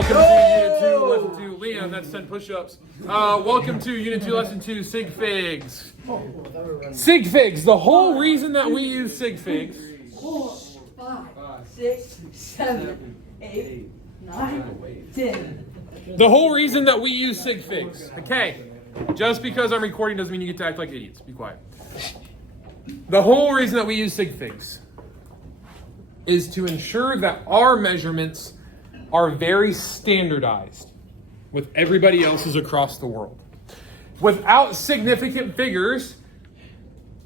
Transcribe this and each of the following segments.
Welcome to Unit 2, Lesson 2. Liam, that's 10 push-ups. Welcome to Unit 2, Lesson 2, sig figs. Sig figs. The whole reason that we use sig figs. 4, 5, 6, 7, 8, 9, 10. The whole reason that we use sig figs. Okay. Just because I'm recording doesn't mean you get to act like idiots. Be quiet. The whole reason that we use sig figs is to ensure that our measurements are very standardized with everybody else's across the world. Without significant figures,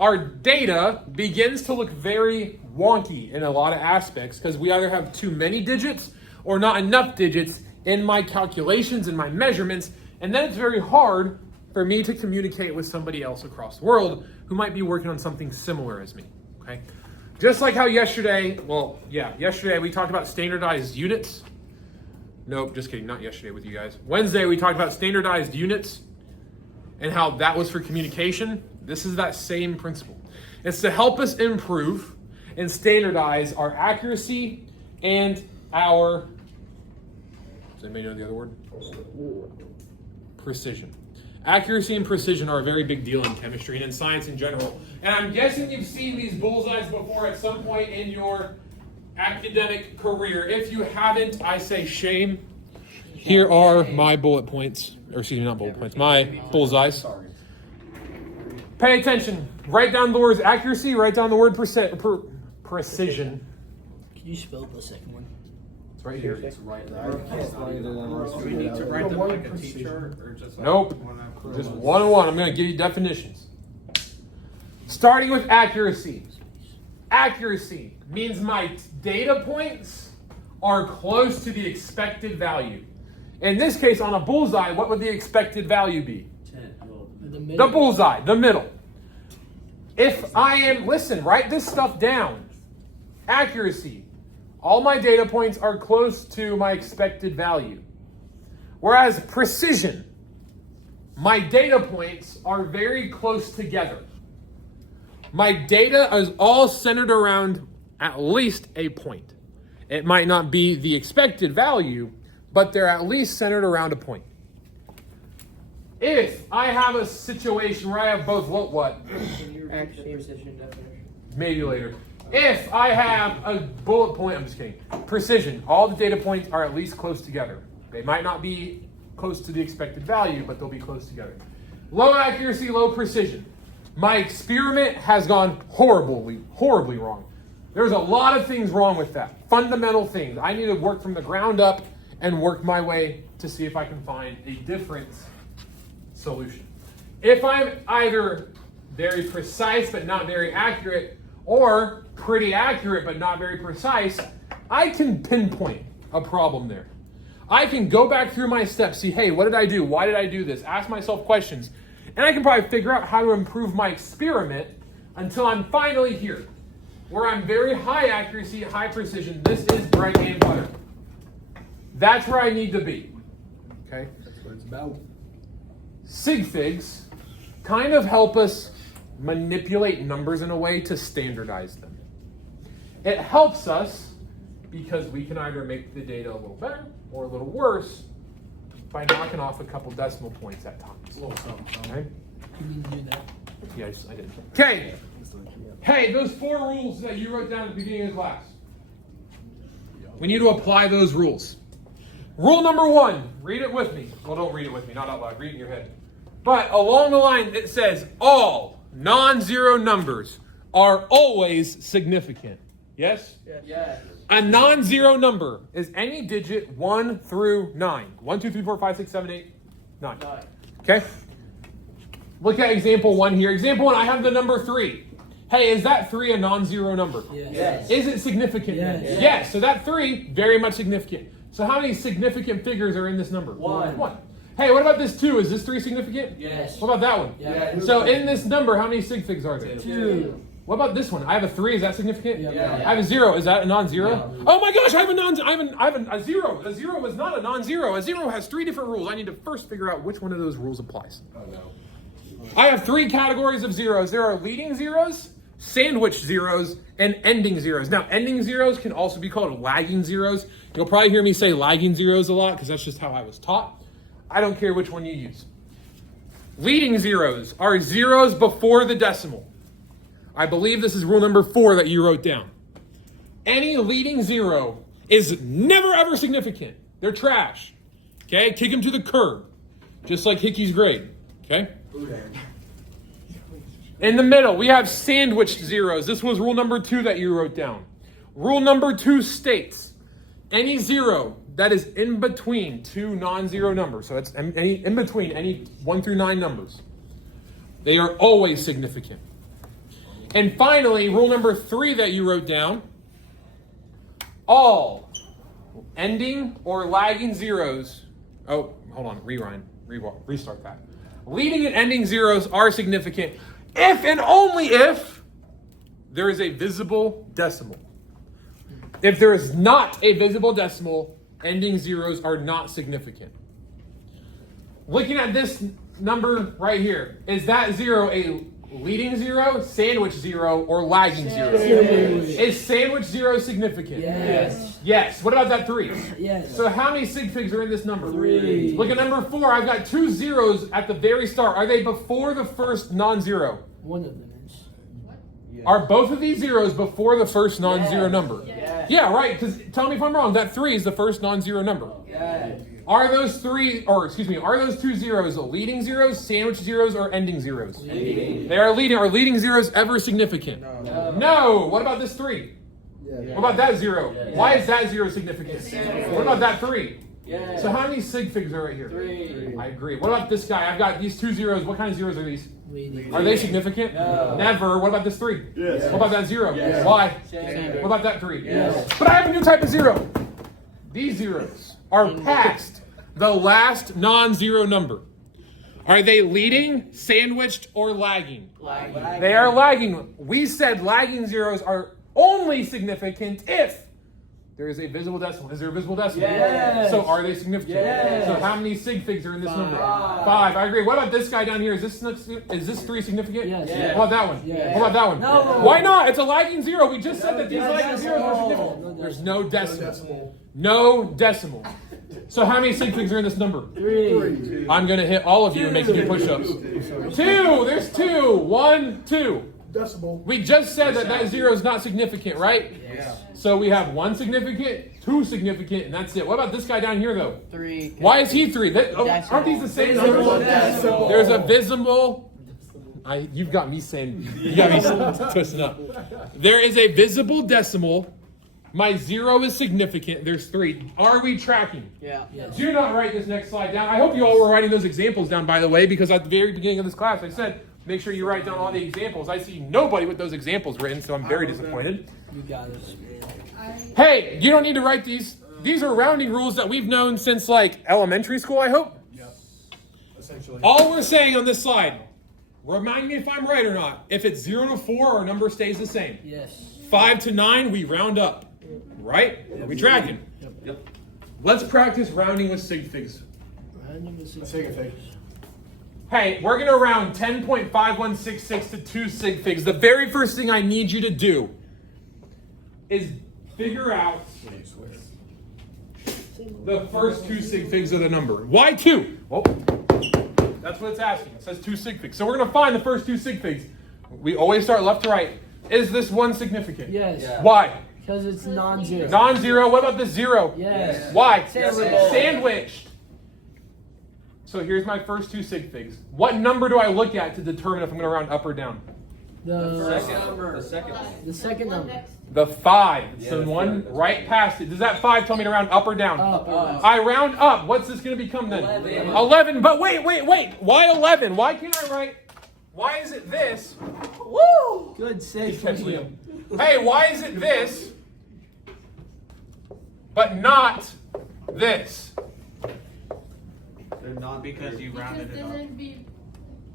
our data begins to look very wonky in a lot of aspects because we either have too many digits or not enough digits in my calculations and my measurements, and then it's very hard for me to communicate with somebody else across the world who might be working on something similar as me, okay? Just like how yesterday we talked about standardized units. Nope, just kidding, not yesterday with you guys. Wednesday, we talked about standardized units and how that was for communication. This is that same principle. It's to help us improve and standardize our accuracy and our, does anybody know the other word? Precision. Accuracy and precision are a very big deal in chemistry and in science in general. And I'm guessing you've seen these bullseyes before at some point in your academic career. If you haven't, I say shame. Here are my bullet points, or excuse me, not bullet points, my bullseyes. Pay attention. Write down the words accuracy, write down the word precision. Can you spell the second one? It's right here. It's right there. Do we need to write them like a teacher or just like Nope. Just one-on-one. I'm going to give you definitions. Starting with accuracy. Accuracy means my data points are close to the expected value. In this case, on a bullseye, what would the expected value be? 10. The bullseye, the middle. If I am, listen, write this stuff down. Accuracy. All my data points are close to my expected value. Whereas precision, my data points are very close together. My data is all centered around at least a point. It might not be the expected value, but they're at least centered around a point. If I have a situation where I have both what? Accuracy, precision, definition. Maybe later. If I have a bullet point, I'm just kidding. Precision, all the data points are at least close together. They might not be close to the expected value, but they'll be close together. Low accuracy, low precision. My experiment has gone horribly wrong. There's a lot of things wrong with that. Fundamental things. I need to work from the ground up and work my way to see if I can find a different solution. If I'm either very precise but not very accurate, or pretty accurate but not very precise, I can pinpoint a problem there. I can go back through my steps, see, hey, what did I do? Why did I do this? Ask myself questions. And I can probably figure out how to improve my experiment until I'm finally here, where I'm very high accuracy, high precision. This is bread and butter. That's where I need to be. Okay? That's what it's about. Sig figs kind of help us manipulate numbers in a way to standardize them. It helps us because we can either make the data a little better or a little worse by knocking off a couple decimal points at times. A little something. Okay? You didn't do that. Yes, I did. Okay. Hey, those 4 rules that you wrote down at the beginning of class. We need to apply those rules. Rule number 1, read it with me. Well, don't read it with me, not out loud, read it in your head. But along the line, it says all non-zero numbers are always significant. Yes? Yes. A non-zero number is any digit 1 through 9. 1, 2, 3, 4, 5, 6, 7, 8, 9. Okay? Look at example 1 here. Example 1, I have the number 3. Hey, is that 3 a non-zero number? Yes. Is it significant? Yes. Yes. So that 3, very much significant. So how many significant figures are in this number? 1. Hey, what about this 2? Is this 3 significant? Yes. What about that one? Yes. So in this number, how many sig figs are there? 2. What about this one? I have a 3. Is that significant? Yeah. I have a 0. Is that a non-zero? Yeah. Oh my gosh! I have a 0. A 0 is not a non-zero. A 0 has 3 different rules. I need to first figure out which one of those rules applies. Oh no. I have 3 categories of zeros. There are leading zeros, sandwich zeros, and ending zeros. Now, ending zeros can also be called lagging zeros. You'll probably hear me say lagging zeros a lot because that's just how I was taught. I don't care which one you use. Leading zeros are zeros before the decimal. I believe this is rule number 4 that you wrote down. Any leading zero is never ever significant. They're trash. Okay? Kick them to the curb. Just like Hickey's grade. Okay? In the middle, we have sandwiched zeros. This was rule number 2 that you wrote down. Rule number 2 states any zero that is in between two non-zero numbers, so it's in between any 1 through 9 numbers, they are always significant. And finally, rule number 3 that you wrote down, all ending or lagging zeros, oh, hold on, restart that. Leading and ending zeros are significant if and only if there is a visible decimal. If there is not a visible decimal, ending zeros are not significant. Looking at this number right here, is that zero a leading zero, sandwich zero, or lagging zero? Is sandwich zero significant? Yes. Yes. What about that 3? Yes. So how many sig figs are in this number? 3. Look at number 4. I've got 2 zeros at the very start. Are they before the first non-zero? One of them is. Are both of these zeros before the first non-zero number? Yes. Yeah, right. Because tell me if I'm wrong. That 3 is the first non-zero number. Yes. Are those 2 zeros leading zeros, sandwich zeros, or ending zeros? Leading. They are leading. Are leading zeros ever significant? No. No. What about this 3? What about that 0? Yes. Why is that 0 significant? Yes. What about that 3? Yes. So how many sig figs are right here? 3. I agree. What about this guy? I've got these 2 zeros. What kind of zeros are these? Leading. Are they significant? No. Never. What about this 3? Yes. What about that 0? Yes. Why? Standard. What about that 3? Yes. But I have a new type of 0. These zeros are past the last non-zero number. Are they leading, sandwiched, or lagging? Lagging. They are lagging. We said lagging zeros are only significant if there is a visible decimal. Is there a visible decimal? Yes. So are they significant? Yes. So how many sig figs are in this number? 5. 5. I agree. What about this guy down here? Is this 3 significant? Yes. Yes. What about that one? Yes. What about that one? No. Why not? It's a lagging zero. We just said that these No lagging zeros are decimal. significant. There's no decimal. No decimal. So how many sig figs are in this number? 3. I'm going to hit all of you and make you do push-ups. 2. There's 2. 1, 2. Decimal. We just said that 0 is not significant, right? Yes. So we have 1 significant, 2 significant, and that's it. What about this guy down here, though? 3. Why is he 3? Aren't these the same Visible numbers? decimal. There's a visible... You've got me saying... You got me twisting up. There is a visible decimal. My 0 is significant. There's 3. Are we tracking? Yeah. Yes. Do not write this next slide down. I hope you all were writing those examples down, by the way, because at the very beginning of this class, I said, make sure you write down all the examples. I see nobody with those examples written, so I'm very disappointed. You got us, man. Hey, you don't need to write these. These are rounding rules that we've known since, like, elementary school, I hope. Yep. Essentially. All we're saying on this slide, remind me if I'm right or not. If it's 0 to 4, our number stays the same. Yes. 5 to 9, we round up. Right? Are we tracking? Yep. Let's practice rounding with sig figs. Let's take a fig. Hey, we're going to round 10.5166 to 2 sig figs. The very first thing I need you to do is figure out the first 2 sig figs of the number. Why 2? Well, that's what it's asking. It says 2 sig figs. So we're going to find the first 2 sig figs. We always start left to right. Is this one significant? Yes. Yeah. Why? Because it's non-zero. Non-zero. What about the 0? Yes. Why? Sandwiched. Sandwiched. So here's my first 2 sig figs. What number do I look at to determine if I'm going to round up or down? The second number. The 5. It's the one right past it. Does that 5 tell me to round up or down? Up. I round up. What's this going to become then? 11. But wait. Why 11? Why can't I write? Why is it this? Woo! Good save. Hey, why is it this, but not this? They're not because you rounded it up.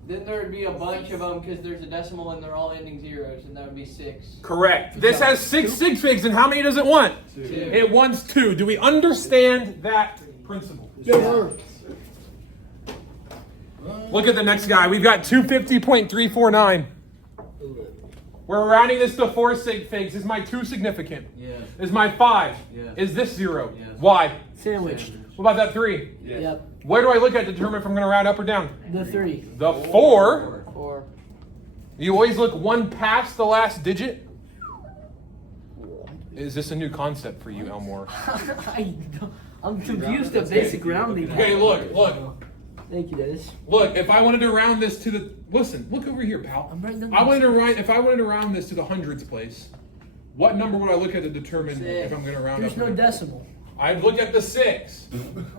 Then there would be a bunch of them because there's a decimal and they're all ending zeros, and that would be 6. Correct. This has 6 sig figs, and how many does it want? 2. It wants 2. Do we understand that principle? Look at the next guy. We've got 250.349. We're rounding this to 4 sig figs. Is my 2 significant? Yes. Is my 5? Yes. Is this 0? Yes. Why? Sandwiched. What about that 3? Yep. Where do I look at to determine if I'm going to round up or down? The 3. The 4. 4. You always look one past the last digit. Is this a new concept for you, Elmore? I'm confused at basic rounding. Okay, look. Thank you, Dennis. Look, if I wanted to round this to the... Listen, look over here, pal. I'm writing down If I wanted to round this to the hundreds place, what number would I look at to determine if I'm going to round There's up no or down? decimal. I'd look at the 6.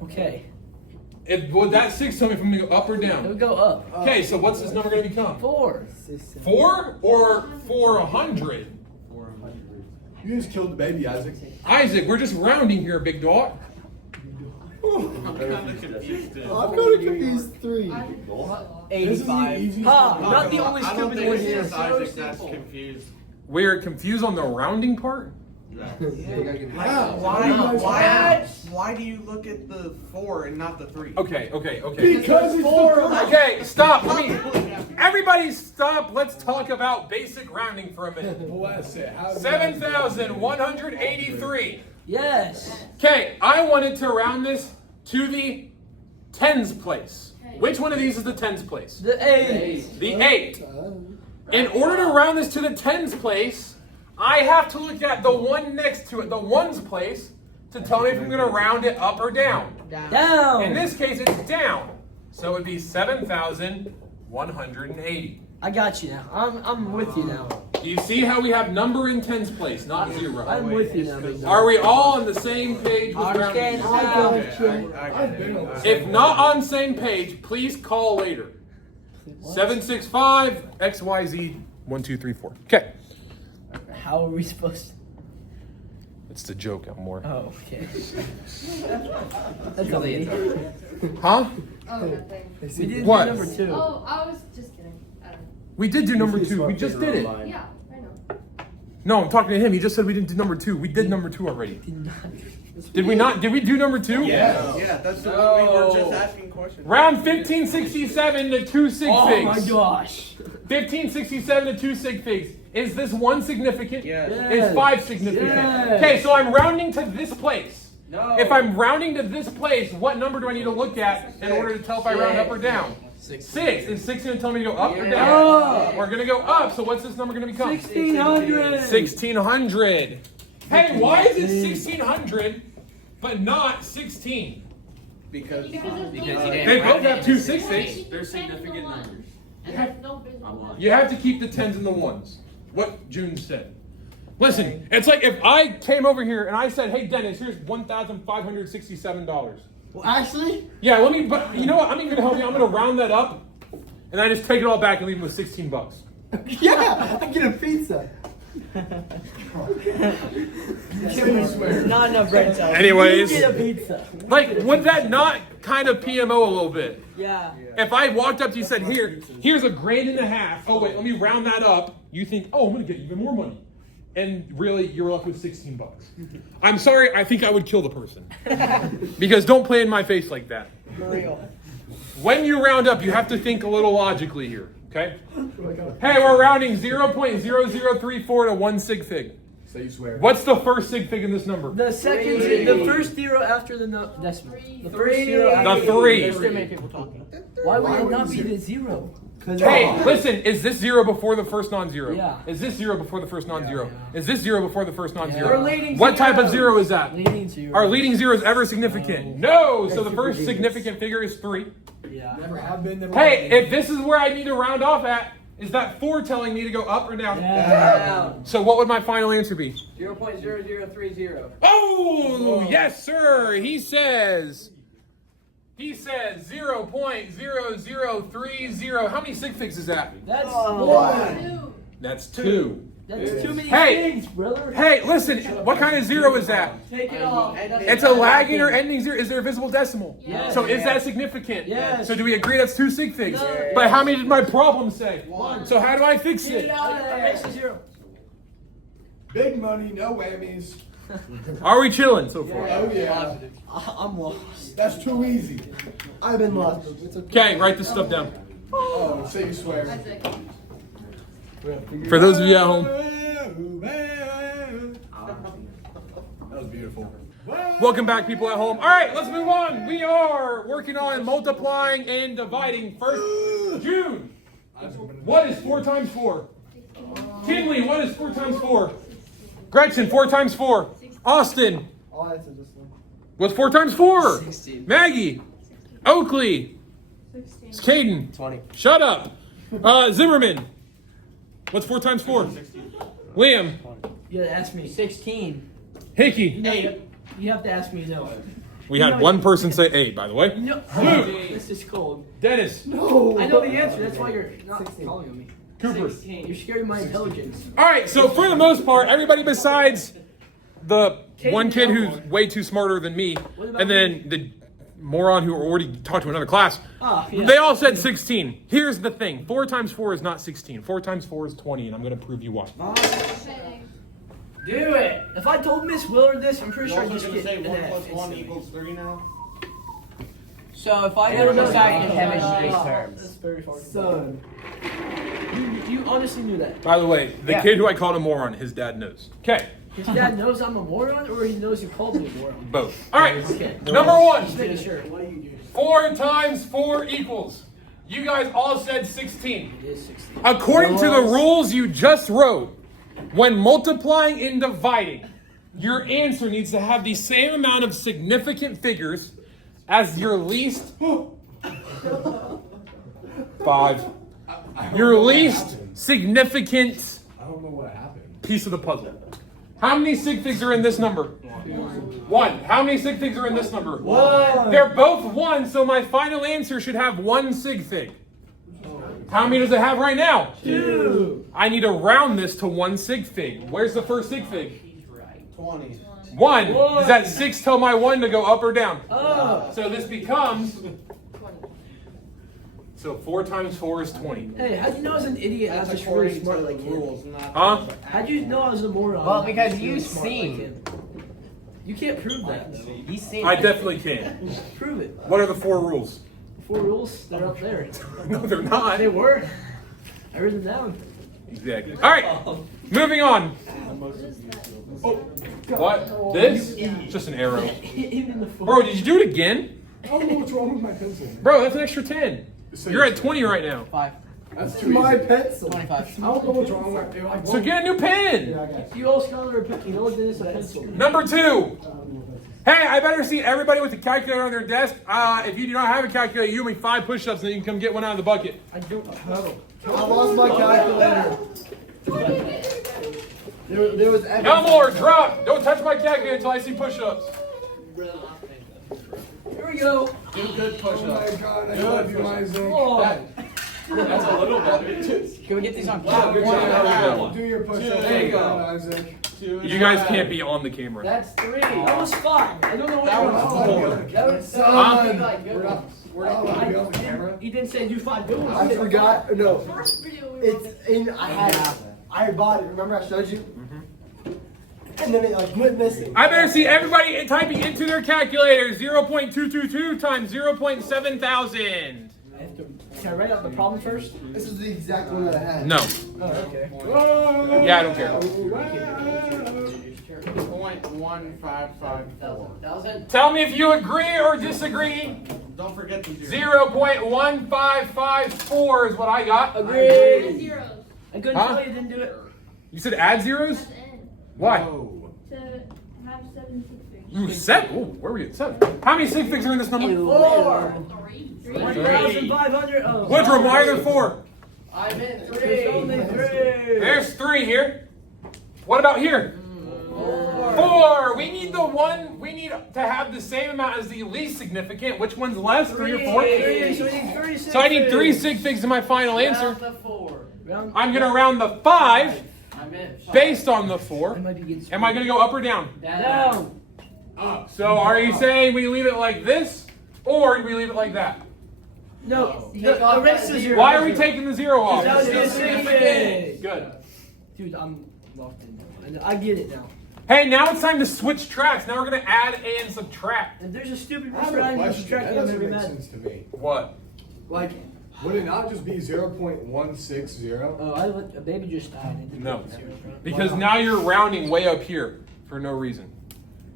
Okay. Would that 6 tell me if I'm going to go up or It'll down? go up. Okay, so what's this number going to become? 4. 4 or 400? You just killed the baby, Isaac. Isaac, we're just rounding here, big dog. I'm kind of confused. I'm going to confuse 3. 85. Ha! Not the only I don't stupid think one it's here. just Isaac that's confused. We're confused on the rounding part? Why do you look at the 4 and not the 3? Okay. Because it's 4. Okay, stop. Everybody stop. Let's talk about basic rounding for a minute. 7,183. Yes. Okay, I wanted to round this to the tens place. Which one of these is the tens place? The 8. The 8. In order to round this to the tens place, I have to look at the one next to it, the ones place, to tell me if I'm going to round it up or down. Down. In this case, it's down. So it would be 7,180. I got you now. I'm with you now. Do you see how we have number in tens place, not 0? I'm with you now, big dog. Are we all on the same page with rounding? If not on same page, please call later. 765 XYZ 1234. Okay. How are we supposed to? It's the joke, Elmore. Oh, okay. That's okay. Huh? Oh, nothing. We did What? number 2. Oh, I was just kidding. I don't know. We did do number 2. We just did it. Yeah, I know. No, I'm talking to him. He just said we didn't do number 2. We did number 2 already. Did we not? Did we do number 2? Yeah, that's the one we were just asking questions. Round 1567 to 2 sig Oh figs. my gosh. 1567 to 2 sig figs. Is this 1 significant? Yes. Is 5 significant? Yes. Okay, so I'm rounding to this place. No. If I'm rounding to this place, what number do I need to look at in order to tell if I round up or down? 6. Is 6 going to tell me to go up or down? Oh. We're going to go up, so what's this number going to become? 1600. 1600. Hey, why is it 1600 but not 16? Because They both have 2 sig figs. They're significant numbers. And there's no visible. You have to keep the 10s and the 1s. What June said. Listen, it's like if I came over here and I said, hey, Dennis, here's $1,567. Well, actually, Yeah, but you know what? I'm even going to help you. I'm going to round that up and I just take it all back and leave him with $16. yeah, I get a pizza. not enough bread cells. Anyways. You get a pizza. Like, would that not kind of PMO a little bit? Yeah. If I walked up to you and said, here's $1,500. Oh, wait, let me round that up. You think, oh, I'm going to get even more money. And really, you're left with $16. I'm sorry, I think I would kill the person. Because don't play in my face like that. For real. When you round up, you have to think a little logically here, okay? Hey, we're rounding 0.0034 to 1 sig fig. So you swear. What's the first sig fig in this number? The second, the first 0 after the decimal. The first 0 after The 3. There's too many people talking. Why would it not be the 0? Hey, listen, is this 0 before the first non-zero? Yeah. Is this 0 before the first non-zero? Is this 0 before the first We're non-zero? leading What type of 0. 0 is that? Leading 0. Are leading zeros ever significant? No. So the That's first super significant figure is 3. Yeah. Never have been. Never Hey, have been. if this is where I need to round off at, is that 4 telling me to go up or down? Yeah. So what would my final answer be? 0.0030. Oh, yes, sir. He says 0.0030. How many sig figs is that? That's Two. That's 2. That's too many Hey. things, brother. Hey, listen, what kind of 0 is that? Take it off. It's a lagging or ending 0. Is there a visible decimal? Yes. So is that significant? Yes. So do we agree that's 2 sig figs? No. But how many did my problem say? 1. So how do I fix Get it it? out of there. Extra 0. Big money, no whammies. Are we chilling so far? Oh yeah. I'm lost. That's too easy. I've been lost. It's Okay, write this stuff down. Oh, so you swear. Isaac. For those of you at home, That was beautiful. welcome back, people at home. All right, let's move on. We are working on multiplying and dividing. First, June. What is 4 times 4? Kinley, what is 4 times 4? Gretchen, 4 times 4. Austin, I'll answer this one. what's 4 times 4? 16. Maggie, Oakley, 16. it's Caden. 20. Shut up. Zimmerman, what's 4 times 4? Liam, You gotta ask me. 16. Hickey. Hey, you have to ask me no. We had one person say 8, by the way. No. Luke. This is cold. Dennis, No. I know the answer. That's why you're not calling on me. Cooper. You're scaring my intelligence. All right, so for the most part, everybody besides the one kid who's way too smarter than me, and then the moron who already talked to another class, Yeah. they all said 16. Here's the thing. 4 times 4 is not 16. 4 times 4 is 20, and I'm going to prove you why. Do it. If I told Miss Willard this, I'm pretty You're sure I'd also just gonna get say an 1 F plus 1 instantly. equals 3 now? So if I go to the side in chemistry That's terms. very far. Son. You honestly knew that. By the way, the kid who I called a moron, his dad knows. Okay, His dad knows I'm a moron, or he knows you called me a moron? both. All right, Okay. number 1. Just making sure. 4 times 4 equals. You guys all said 16. It is 16. According to the rules you just wrote, when multiplying and dividing, your answer needs to have the same amount of significant figures as your least 5. Your least significant I don't know what happened. piece of the puzzle. How many sig figs are in this number? 1. How many sig figs are in this number? 1. They're both 1, so my final answer should have 1 sig fig. How many does it have right now? 2. I need to round this to 1 sig fig. Where's the first sig fig? 20. 1. Does that 6 tell my 1 to go up or down? Oh. So this becomes... So 4 times 4 is 20. Hey, how'd you know I was an idiot? I was That's just really according to smart the like him. rules, not Huh? How'd you know I was a moron? Well, because Just you really smart seen. like him. You can't prove that though. He's seen I definitely can. Prove it. What are the 4 rules? 4 rules, they're up there. No, they're not. They were. I wrote them down. Exactly. All right, moving on. What? This? It's just an arrow. Hit him in the foot. Bro, did you do it again? I don't know what's wrong with my pencil. Bro, that's an extra 10. You're at 20 right now. 5. That's too my pencil. 25. I don't know what's wrong with it. So get a new pen. You all scholar a pencil. You know what this is? A pencil. Number 2. Hey, I better see everybody with a calculator on their desk. If you do not have a calculator, you owe me 5 push-ups, and then you can come get one out of the bucket. I don't know. I lost my calculator. There was No more. Drop. Don't touch my calculator until I see push-ups. Here we go. Do good Oh push-ups. my god, I love you, Isaac. Oh. That's a little better. Can we get these on Wow, good job. Do your push-ups. There you go. Isaac. You guys can't be on the camera. That's 3. That was 5. I don't know what That you're was on. 4. That was Huh? We're not allowed to be on the camera. You didn't say do 5 good ones. I forgot. No, First video we it's in. I bought it. Remember I showed you? And then it like went missing. I better see everybody typing into their calculator 0.222 times 0.7 thousand. Can I write out the problem first? This is the exact one that I had. No. Oh, okay. Yeah, I don't care. 0.1554. Tell me if you agree or disagree. Don't forget the 0. 0.1554 is what I got. Agreed. zeros. I couldn't Huh? tell you didn't do it. You said add zeros? At the end. Why? To have 7 sig figs. Ooh, 7. Ooh, where are we at 7? How many sig figs are in this number? 4. 3. 1,500. Oh. Woodrow, why are there 4? I meant There's 3. only 3. There's 3 here. What about here? 4. We need the one. We need to have the same amount as the least significant. Which one's less? 3 or 4? 3. So we need 3 sig So I need 3 figs. sig figs in my final answer. Round the 4. Round- I'm going to round the 5 I meant 5. based on the I 4. might be getting Am I going to go up or down? down. So are you saying we leave it like this, or do we leave it like that? No. Take The off rest that is zero. Why are we taking the 0 off? That was a sig fig. Good. Dude, I'm locked in now. I get it now. Hey, now it's time to switch tracks. Now we're going to add and subtract. If there's a stupid I have reason a I'm question. subtracting, That I'm doesn't gonna be make mad. sense to me. What? Like, Would it not just be 0.160? Oh, baby just added. No. Because now you're rounding way up here for no reason.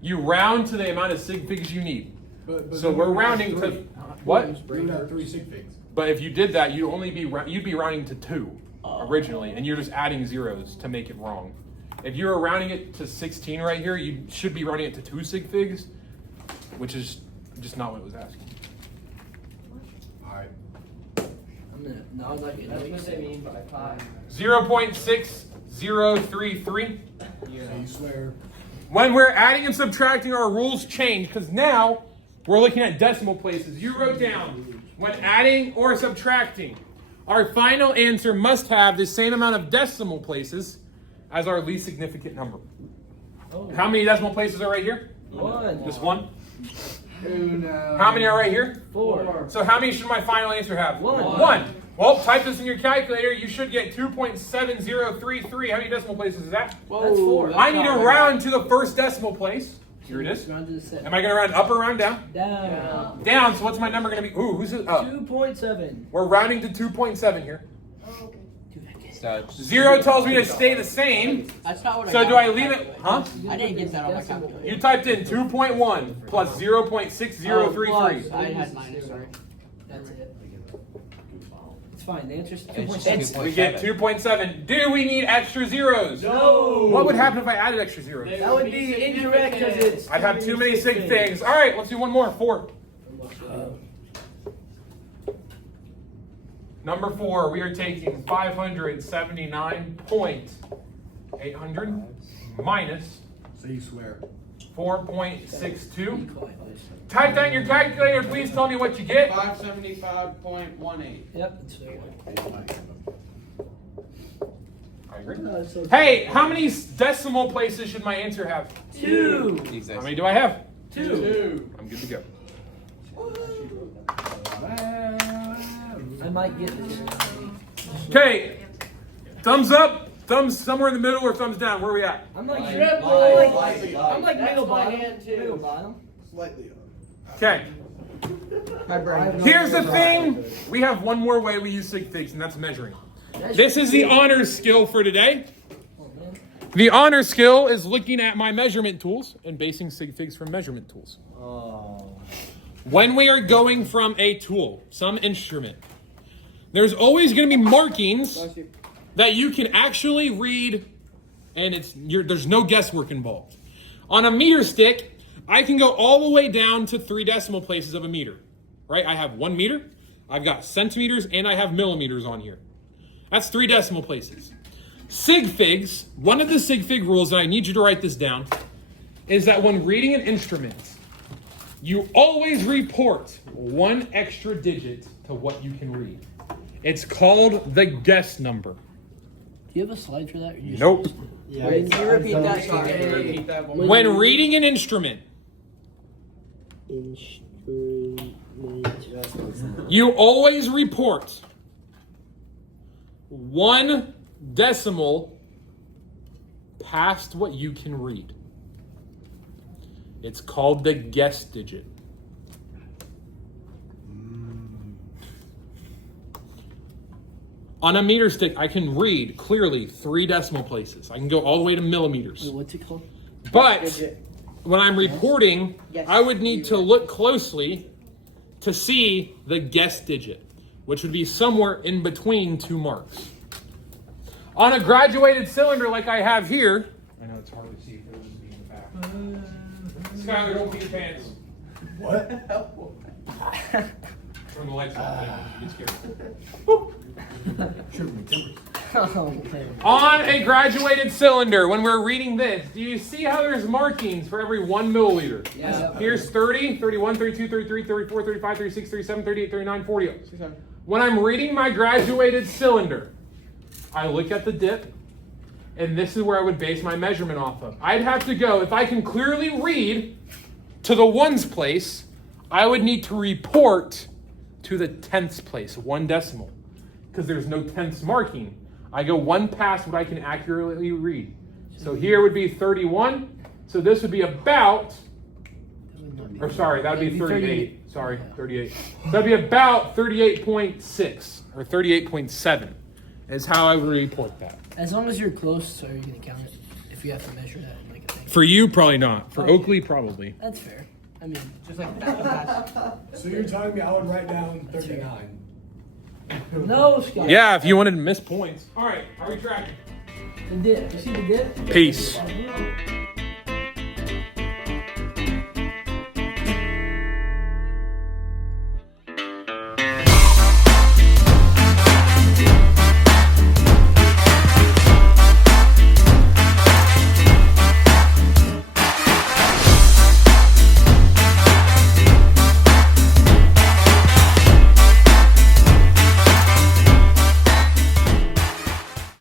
You round to the amount of sig figs you need. But So we're rounding to what? We would have 3 sig figs. But if you did that, you'd be rounding to 2 originally, and you're just adding zeros to make it wrong. If you were rounding it to 16 right here, you should be rounding it to 2 sig figs, which is just not what it was asking. Alright. No, like That's what they mean by pi. 0.6033. Yeah. You swear. When we're adding and subtracting, our rules change because now we're looking at decimal places. You wrote down when adding or subtracting, our final answer must have the same amount of decimal places as our least significant number. Oh. How many decimal places are right here? 1. Just 1. No. How many are right here? 4. So how many should my final answer have? 1. 1. Well, type this in your calculator. You should get 2.7033. How many decimal places is that? That's 4. I need to round to the first decimal place. Here it is. Round to the 7. Am I going to round up or round down? Down. Down. So what's my number going to be? Ooh, who's it? Oh. 2.7. We're rounding to 2.7 here. Oh, okay. 0 tells me to stay the same. That's not what I So got do I on my leave it? calculator. Huh? I didn't get that on my calculator. You typed in 2.1 plus 0.6033. I had minus, sorry. That's it. It's fine. The answer's It's 2.7. We get 2.7. Do we need extra zeros? No. What would happen if I added extra zeros? That would be incorrect because it's. I'd have too many sig figs. All right, let's do one more. 4. Number 4, we are taking 579.800 minus So you swear. 4.62. Type that in your calculator. Please tell me what you get. 575.18. Yep. It's fair. I agree. Hey, how many decimal places should my answer have? 2. How many do I have? 2. I'm good to go. I might get this. Okay, thumbs up, thumbs somewhere in the middle, or thumbs down. Where are we at? I'm like, Light, I'm like That's middle my bottom. hand, too. Middle bottom. Slightly up. Okay, here's the thing. We have one more way we use sig figs, and that's measuring. This is the honors skill for today. The honors skill is looking at my measurement tools and basing sig figs from measurement tools. When we are going from a tool, some instrument, there's always going to be markings that you can actually read, and there's no guesswork involved. On a meter stick, I can go all the way down to 3 decimal places of a meter, right? I have 1 meter, I've got centimeters, and I have millimeters on here. That's 3 decimal places. Sig figs, one of the sig fig rules, and I need you to write this down, is that when reading an instrument, you always report 1 extra digit to what you can read. It's called the guess number. Do you have a slide for that? Or you just- Nope. Yeah, Wait, can you repeat that? Can Sorry. you repeat that one? When reading an instrument, you always report 1 decimal past what you can read. It's called the guess digit. On a meter stick, I can read clearly 3 decimal places. I can go all the way to millimeters. Wait, what's it called? But when I'm reporting, I would need to look closely to see the guess digit, which would be somewhere in between 2 marks. On a graduated cylinder like I have here, I know it's hard to see if there's in the back. Skylar, don't pee your pants. What? Turn the lights off. Get scared. Oh, okay. On a graduated cylinder, when we're reading this, do you see how there's markings for every 1 milliliter? Yeah. Here's 30, 31, 32, 33, 34, 35, 36, 37, 38, 39, 40. When I'm reading my graduated cylinder, I look at the dip, and this is where I would base my measurement off of. I'd have to go, if I can clearly read to the ones place, I would need to report to the tenths place, 1 decimal, because there's no tenths marking. I go 1 past what I can accurately read. So here would be 31. So this would be about Or sorry, that would be 38. Sorry, 38. So that'd be about 38.6 or 38.7 is how I would report that. As long as you're close, so you're gonna count it if you have to measure that in like a thing. For you, probably not. For Oakley, probably. That's fair. I mean, Just like that. So you're telling me I would write down 39? no, Scott. Yeah, if you wanted to miss points. All right, are we tracking? The dip. You see the dip? Peace. Oh,